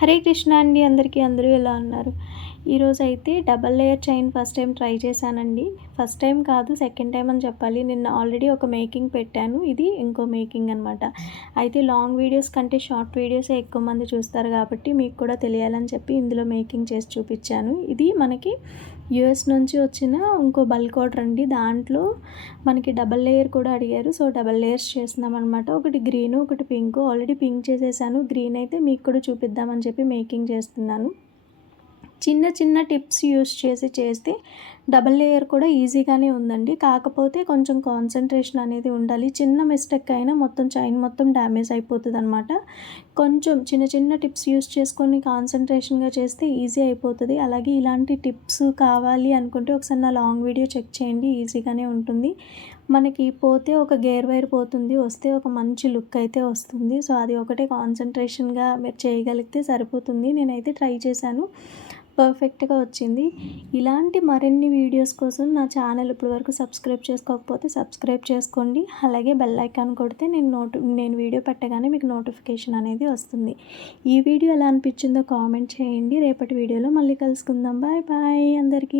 హరే కృష్ణ అండి అందరికీ. అందరూ ఎలా ఉన్నారు? ఈరోజైతే double layer chain first time try చేశానండి. ఫస్ట్ టైం కాదు, సెకండ్ టైం అని చెప్పాలి. నిన్న ఆల్రెడీ ఒక మేకింగ్ పెట్టాను. ఇది ఇంకో మేకింగ్ అనమాట. అయితే లాంగ్ వీడియోస్ కంటే షార్ట్ వీడియోసే ఎక్కువ మంది చూస్తారు కాబట్టి మీకు కూడా తెలియాలని చెప్పి ఇందులో మేకింగ్ చేసి చూపించాను. ఇది మనకి యూఎస్ నుంచి వచ్చిన ఇంకో బల్క్ ఆర్డర్ అండి. దాంట్లో మనకి డబల్ లేయర్ కూడా అడిగారు. సో డబల్ లేయర్స్ చేస్తున్నాం అనమాట. ఒకటి గ్రీను, ఒకటి పింక్. ఆల్రెడీ పింక్ చేసేసాను. గ్రీన్ అయితే మీకు కూడా చూపిద్దామని చెప్పి మేకింగ్ చేస్తున్నాను. చిన్న చిన్న టిప్స్ యూస్ చేస్తే డబల్ లేయర్ కూడా ఈజీగానే ఉందండి. కాకపోతే కొంచెం కాన్సన్ట్రేషన్ అనేది ఉండాలి. చిన్న మిస్టేక్ అయినా మొత్తం చైన్ మొత్తం డ్యామేజ్ అయిపోతుందనమాట. కొంచెం చిన్న చిన్న టిప్స్ యూస్ చేసుకొని కాన్సన్ట్రేషన్గా చేస్తే ఈజీ అయిపోతుంది. అలాగే ఇలాంటి టిప్స్ కావాలి అనుకుంటే ఒకసారి నా లాంగ్ వీడియో చెక్ చేయండి. ఈజీగానే ఉంటుంది. మనకి పోతే ఒక గేర్ వైర్ పోతుంది, వస్తే ఒక మంచి లుక్ అయితే వస్తుంది. సో అది ఒకటే కాన్సన్ట్రేషన్గా మీరు చేయగలిగితే సరిపోతుంది. నేనైతే ట్రై చేశాను, పర్ఫెక్ట్గా వచ్చింది. ఇలాంటి మరిన్ని వీడియోస్ కోసం నా ఛానల్ ఇప్పటివరకు సబ్స్క్రైబ్ చేసుకోకపోతే సబ్స్క్రైబ్ చేసుకోండి. అలాగే బెల్ ఐకాన్ కొడితే నేను వీడియో పెట్టగానే మీకు నోటిఫికేషన్ అనేది వస్తుంది. ఈ వీడియో ఎలా అనిపించిందో కామెంట్ చేయండి. రేపటి వీడియోలో మళ్ళీ కలుసుకుందాం. బాయ్ బాయ్ అందరికీ.